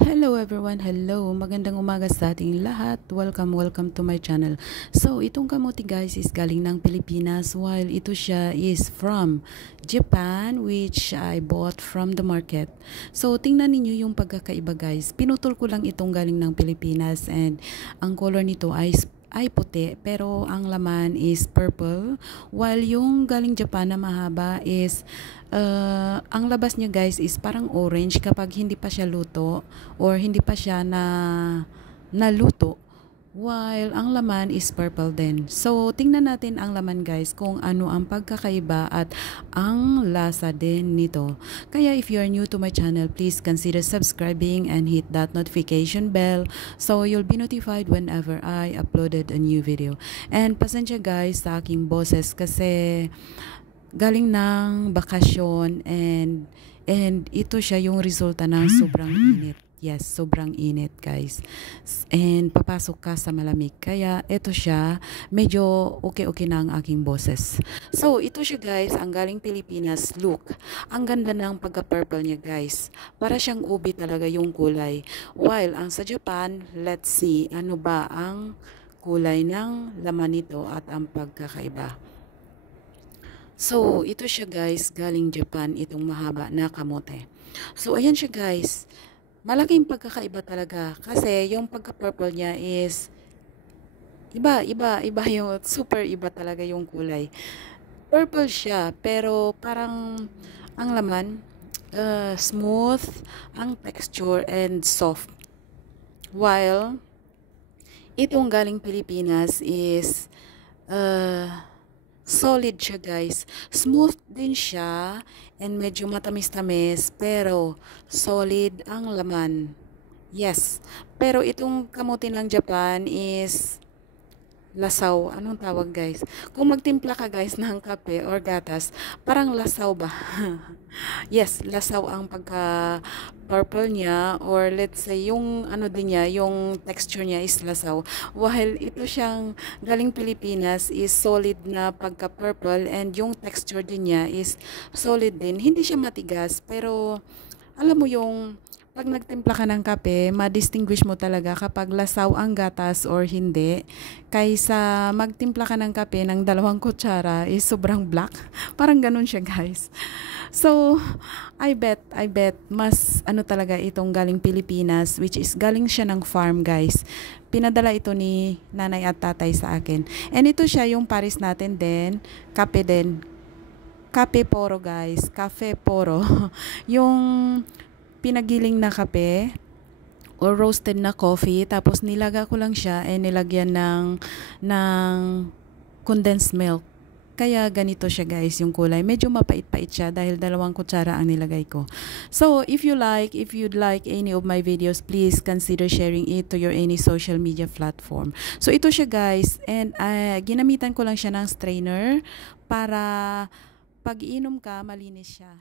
Hello everyone, hello. Magandang umaga sa ating lahat. Welcome to my channel. So, itong kamote guys is galing ng Pilipinas while ito siya is from Japan which I bought from the market. So, tingnan niyo yung pagkakaiba guys. Pinutol ko lang itong galing ng Pilipinas and ang color nito ay puti pero ang laman is purple while yung galing Japan na mahaba is ang labas niya guys is parang orange kapag hindi pa siya luto or hindi pa siya naluto while ang laman is purple din. So tingnan natin ang laman guys kung ano ang pagkakaiba at ang lasa din nito. Kaya if you are new to my channel, please consider subscribing and hit that notification bell so you'll be notified whenever I uploaded a new video. And pasensya guys sa aking boses kasi galing ng bakasyon and ito siya yung resulta ng sobrang init. Yes, sobrang init guys. And papasok ka sa malamig. Kaya ito siya, medyo okay na ang aking boses. So, ito siya guys, ang galing Pilipinas. Look, ang ganda ng pagka-purple niya guys. Para siyang ubi talaga yung kulay. While ang sa Japan, let's see, ano ba ang kulay ng laman nito at ang pagkakaiba. So, ito siya guys, galing Japan, itong mahaba na kamote. So, ayan siya guys. Malaking pagkakaiba talaga kasi yung pagka-purple niya is iba yung super iba talaga yung kulay. Purple siya pero parang ang laman smooth, ang texture and soft. While itong galing Pilipinas is solid siya guys. Smooth din siya and medyo matamis-tamis pero solid ang laman. Yes. Pero itong kamote ng Japan is lasaw. Anong tawag guys? Kung magtimpla ka guys ng kape or gatas, parang lasaw ba? Yes, lasaw ang pagka purple niya or let's say yung ano din niya, yung texture niya is lasaw. While ito siyang galing Pilipinas is solid na pagka purple and yung texture din niya is solid din. Hindi siya matigas pero alam mo yung pag nagtimpla ka ng kape, ma-distinguish mo talaga kapag lasaw ang gatas or hindi. Kaysa magtimpla ka ng kape ng 2 kutsara is sobrang black. Parang ganun siya guys. So, I bet mas ano talaga itong galing Pilipinas which is galing siya ng farm guys. Pinadala ito ni nanay at tatay sa akin. And ito siya yung Paris natin din, kape din. Cafe Poro guys, Cafe Poro. Yung pinagiling na kape or roasted na coffee tapos nilaga ko lang siya nilagyan ng condensed milk. Kaya ganito siya guys yung kulay. Medyo mapait-pait siya dahil 2 kutsara ang nilagay ko. So, if you'd like any of my videos, please consider sharing it to your any social media platform. So, ito siya guys. And ginamitan ko lang siya ng strainer para pag inom ka, malinis siya.